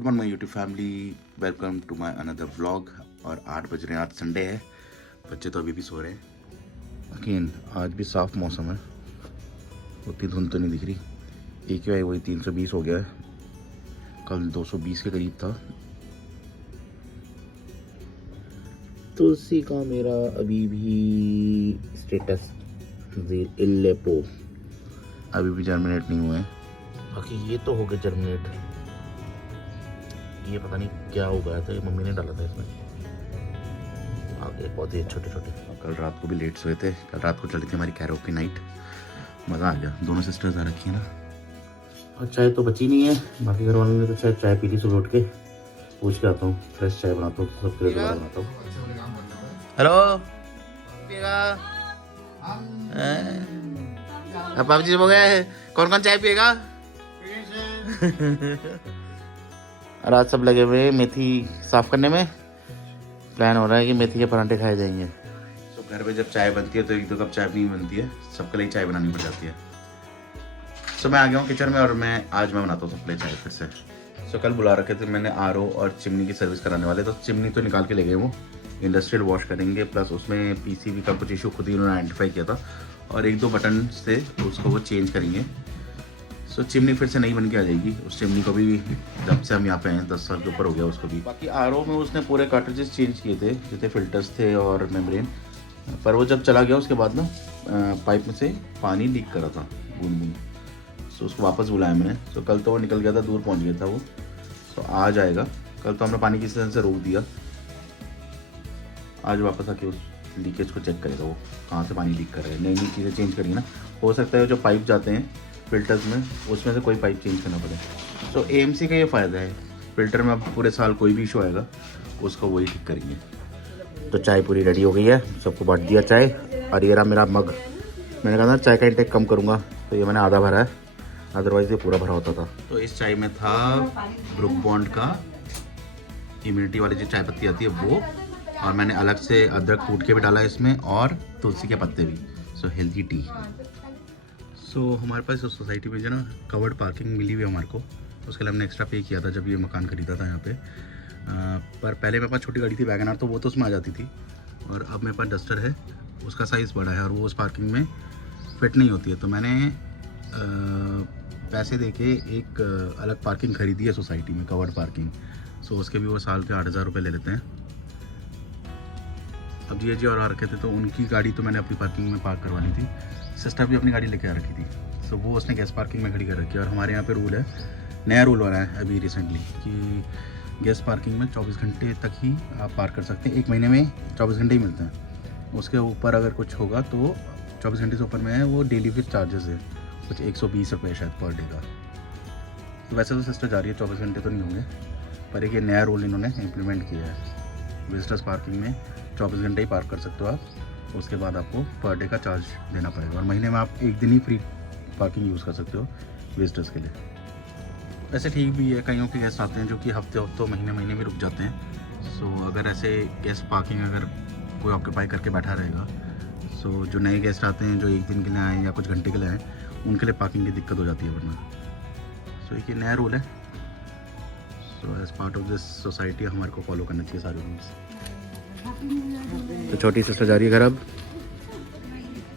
Good morning my YouTube family, welcome to my another vlog. और 8 बज रहे हैं, आज संडे है, बच्चे तो अभी भी सो रहे हैं। लेकिन आज भी साफ़ मौसम है, उतनी धुंध तो नहीं दिख रही। AQI वही 320 हो गया है, कल 220 के करीब था। तुलसी का मेरा अभी भी स्टेटस इल्लेपो, अभी भी जर्मिनेट नहीं हुए हैं। बाकी ये तो हो गया जर्मिनेट। ये पता नहीं क्या उगाया था, ये मम्मी ने डाला था इसमें। आगे पौधे छोटे छोटे। कल रात को भी लेट सोए थे, कल रात को चली थी हमारी कैरोकी नाइट, मज़ा आ गया। दोनों सिस्टर्स आ रखी है ना। और चाय तो बची नहीं है, बाकी घर वालों ने तो शायद चाय पी ली। सुबह उठ के पूछ के आता हूँ, फ्रेश चाय बनाता हूँ, सबके लिए दोबारा बनाता हूँ। हेलो अब पापा जी हो गया है, कौन कौन चाय पिएगा? और आज सब लगे हुए मेथी साफ करने में। प्लान हो रहा है कि मेथी के परांठे खाए जाएंगे। तो घर पे जब चाय बनती है तो 1-2 कप चाय नहीं बनती है, सबके लिए चाय बनानी पड़ जाती है। सो मैं आ गया हूँ किचन में और आज मैं बनाता हूँ सबके लिए चाय फिर से। सो कल बुला रखे थे मैंने RO और चिमनी की सर्विस कराने वाले, तो चिमनी तो निकाल के ले गए, वो इंडस्ट्रियल वॉश करेंगे। प्लस उसमें PCB का कुछ इशू खुद ही उन्होंने आइडेंटिफाई किया था और 1-2 बटन से उसको वो चेंज करेंगे। सो चिमनी फिर से नई बन के आ जाएगी। उस चिमनी को भी जब से हम यहाँ पे हैं 10 साल के ऊपर हो गया उसको भी। बाकी RO में उसने पूरे कार्ट्रिजेस चेंज किए थे, जितने फिल्टर्स थे और मेम्ब्रेन। पर वो जब चला गया उसके बाद ना पाइप में से पानी लीक कर रहा था बूंद बूंद। सो उसको वापस बुलाया मैंने। सो कल तो वो निकल गया था, दूर पहुँच गया था वो। सो आज आएगा। कल तो हमने पानी किसी तरह से रोक दिया, आज वापस आके उस लीकेज को चेक करेगा, वो कहाँ से पानी लीक कर रहा है। नई नई चीज़ें चेंज करेंगे ना, हो सकता है जो पाइप जाते हैं फिल्टर्स में उसमें से कोई पाइप चेंज करना पड़े। तो AMC का ये फ़ायदा है, फिल्टर में अब पूरे साल कोई भी इशू आएगा उसको वही ठीक करेंगे। तो चाय पूरी रेडी हो गई है, सबको बांट दिया चाय। और ये रहा मेरा मग। मैंने कहा था चाय का इंटेक कम करूँगा, तो ये मैंने आधा भरा है, अदरवाइज़ ये पूरा भरा होता था। तो इस चाय में था ब्रुक बॉन्ड का इम्यूनिटी वाली जो चाय पत्ती आती है वो, और मैंने अलग से अदरक कूट के भी डाला इसमें और तुलसी के पत्ते भी। So healthy T. सो हमारे पास इस सोसाइटी में जो ना कवर्ड पार्किंग मिली हुई है हमारे को, उसके लिए हमने एक्स्ट्रा पे किया था जब ये मकान खरीदा था यहाँ पे। पर पहले मेरे पास छोटी गाड़ी थी वैगन आर, तो वो तो उसमें आ जाती थी। और अब मेरे पास डस्टर है, उसका साइज़ बड़ा है और वो उस पार्किंग में फिट नहीं होती है। तो मैंने पैसे दे के एक अलग पार्किंग खरीदी है सोसाइटी में, कवर्ड पार्किंग। सो उसके भी वो साल के 8,000 रुपये ले लेते हैं। अब जी और आ रखे थे, तो उनकी गाड़ी तो मैंने अपनी पार्किंग में पार्क करवानी थी। सिस्टर भी अपनी गाड़ी लेके आ रखी थी, सो वो उसने गेस्ट पार्किंग में खड़ी कर रखी है। और हमारे यहाँ पे रूल है, नया रूल बना है अभी रिसेंटली, कि गेस्ट पार्किंग में 24 घंटे तक ही आप पार्क कर सकते हैं। 1 महीने में 24 घंटे ही मिलते हैं। उसके ऊपर अगर कुछ होगा तो 24 घंटे से ऊपर में है वो डेली फिर चार्जेस है, कुछ 120 रुपये शायद पर डे का। तो वैसे तो सिस्टर जा रही है, 24 घंटे तो नहीं होंगे, पर एक ये नया रूल इन्होंने इम्प्लीमेंट किया है। विजिटर्स पार्किंग में 24 घंटे ही पार्क कर सकते हो आप, उसके बाद आपको पर डे का चार्ज देना पड़ेगा। और महीने में आप 1 दिन ही फ्री पार्किंग यूज़ कर सकते हो विजिटर्स के लिए। वैसे ठीक भी है, कईयों के गेस्ट आते हैं जो कि हफ्ते महीने भी रुक जाते हैं। सो अगर ऐसे गेस्ट पार्किंग अगर कोई ऑक्यूपाई करके बैठा रहेगा, सो जो नए गेस्ट आते हैं जो 1 दिन के लिए आए या कुछ घंटे के लिए आए, उनके लिए पार्किंग की दिक्कत हो जाती है वरना। सो एक ये नया रूल है। So as part of this society हमारे को फॉलो करना चाहिए सारे रूल्स। तो छोटी सिस्टर जा रही है घर। अब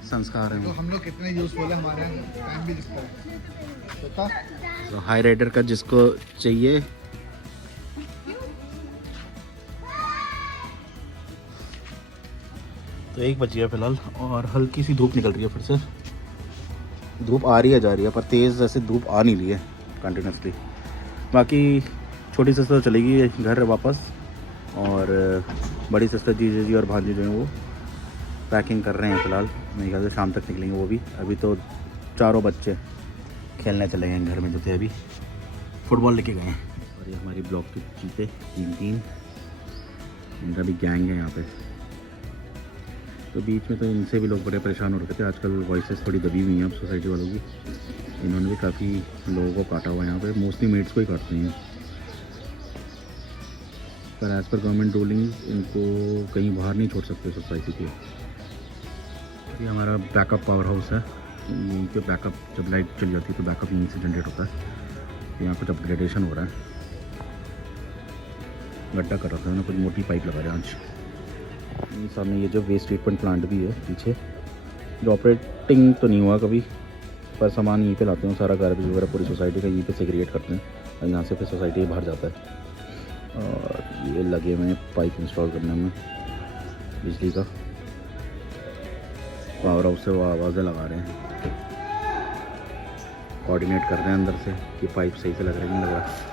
संस्कार है, तो हम लोग कितने यूजफुल है, हमारे टाइम भी दिखता है। तो हाई राइडर का जिसको चाहिए। तो 1 बज गया फिलहाल और हल्की सी धूप निकल रही है फिर से। धूप आ रही है जा रही है, पर तेज़ ऐसे धूप आ नहीं रही है कंटिन्यूसली। बाकी छोटी सिस्टर चलेगी घर वापस, और बड़ी सिस्टर जीजे और भांजी जो हैं वो पैकिंग कर रहे हैं फ़िलहाल। मेरे ख्याल से शाम तक निकलेंगे वो भी। अभी तो चारों बच्चे खेलने चले गए घर में, जो थे अभी फुटबॉल लेके गए हैं। और ये हमारी ब्लॉक के चीते 3-3, इनका भी गैंग है यहाँ पे। तो बीच में तो इनसे भी लोग बड़े परेशान हो रखे थे, आजकल वॉइसेस थोड़ी दबी हुई हैं अब सोसाइटी वालों की। इन्होंने भी काफ़ी लोगों को काटा हुआ है यहाँ पे, मोस्टली मेट्स को ही काटते हैं। पर एज़ पर गवर्नमेंट रूलिंग इनको कहीं बाहर नहीं छोड़ सकते सोसाइटी के। ये हमारा बैकअप पावर हाउस है, यहीं पे बैकअप जब लाइट चली जाती है तो बैकअप यहीं से जनरेट होता है। यहाँ कुछ अपग्रेडेशन हो रहा है। गड्ढा कर रखा है ना, कुछ मोटी पाइप लगा रहे हैं आज। ये सामने ये जो वेस्ट ट्रीटमेंट प्लांट भी है पीछे, जो ऑपरेटिंग तो नहीं हुआ कभी, पर सामान यहीं पे लाते हैं, सारा गार्बेज वगैरह पूरी सोसाइटी का यहीं पे सेग्रीगेट करते हैं और यहाँ से फिर सोसाइटी बाहर जाता है। और ये लगे हुए हैं पाइप इंस्टॉल करने में बिजली का, पावर हाउस से वो आवाज़ें लगा रहे हैं, कोऑर्डिनेट कर रहे हैं अंदर से कि पाइप सही से लग रहा है नहीं लग रहा।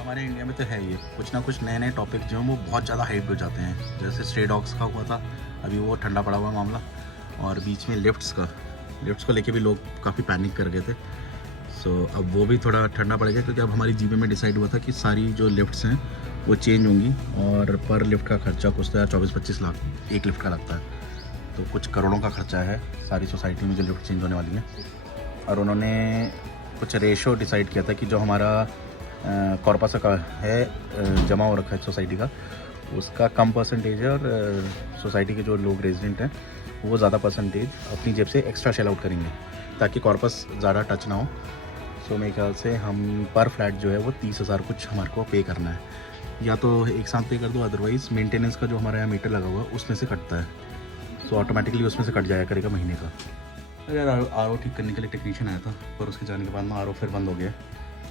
हमारे इंडिया में तो है ये कुछ ना कुछ नए नए टॉपिक जो हैं वो बहुत ज़्यादा हाइप हो जाते हैं। जैसे स्ट्रे डॉग्स का हुआ था, अभी वो ठंडा पड़ा हुआ मामला, और बीच में लिफ्ट्स को लेके भी लोग काफ़ी पैनिक कर गए थे। सो अब वो भी थोड़ा ठंडा पड़ गया, क्योंकि अब हमारी जीबी में डिसाइड हुआ था कि सारी जो लिफ्ट्स हैं वो चेंज होंगी, और पर लिफ्ट का खर्चा कुछ तो 24-25 लाख एक लिफ्ट का लगता है, तो कुछ करोड़ों का खर्चा है सारी सोसाइटी में जो लिफ्ट चेंज होने वाली है। और उन्होंने कुछ रेशो डिसाइड किया था कि जो हमारा कॉर्पस का है जमा हो रखा है सोसाइटी का, उसका कम परसेंटेज है, और सोसाइटी के जो लोग रेजिडेंट हैं वो ज़्यादा परसेंटेज अपनी जेब से एक्स्ट्रा शेल आउट करेंगे, ताकि कॉर्पस ज़्यादा टच ना हो। सो मेरे ख्याल से हम पर फ्लैट जो है वो 30,000 कुछ हमारे को पे करना है, या तो एक साथ पे कर दो, अदरवाइज़ मेंटेनेंस का जो हमारे यहाँ मीटर लगा हुआ है उसमें से कटता है, सो ऑटोमेटिकली उसमें से कट जाया करेगा महीने का। अरे यार आर ओ ठीक करने के लिए टेक्नीशियन आया था, पर उसके जाने के बाद में आर ओ फिर बंद हो गया।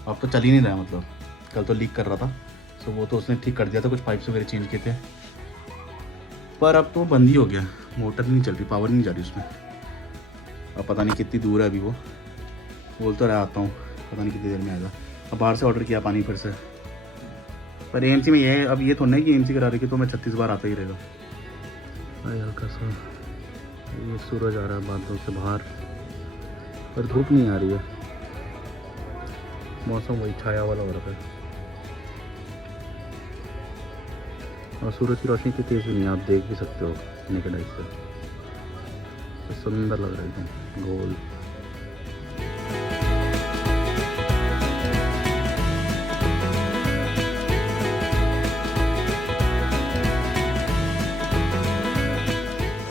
अब तो चल ही नहीं रहा, मतलब कल तो लीक कर रहा था, सो वो तो उसने ठीक कर दिया था, कुछ पाइप्स वगैरह चेंज किए थे, पर अब तो बंद ही हो गया, मोटर नहीं चल रही, पावर नहीं जा रही उसमें। अब पता नहीं कितनी दूर है अभी, वो बोल तो रहा आता हूँ, पता नहीं कितनी देर में आएगा। अब बाहर से ऑर्डर किया पानी फिर से, पर एएमसी में ये है, अब ये थोड़ा नहीं कि एएमसी करा रही कि तो मैं 36 बार आता ही रहेगा। अरे हल्का सा ये सूरज आ रहा है बादलों से बाहर, पर धूप नहीं आ रही है, मौसम वही छाया वाला हो रहा है, और सूरज की रोशनी इतनी तेज़ भी नहीं, आप देख भी सकते हो नेकेड आई से, तो सुंदर लग रहा है एकदम गोल।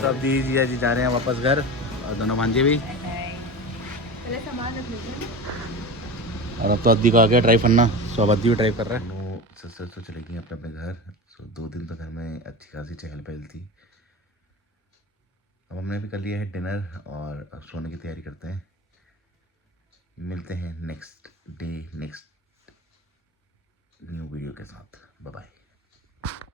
सब दी जिया जी जा रहे हैं वापस घर, और दोनों भांजे भी, पहले सामान रख लीजिए। और अब तो अद्दी का आ गया ड्राइव करना, सो अब अद्दी भी ड्राइव कर रहा है। दोनों सिस्टर तो चले गई अपने अपने घर। सो 2 दिन तो घर में अच्छी खासी चहल पहल थी। अब हमने भी कर लिया है डिनर, और अब सोने की तैयारी करते हैं। मिलते हैं next day next new video के साथ। Bye bye.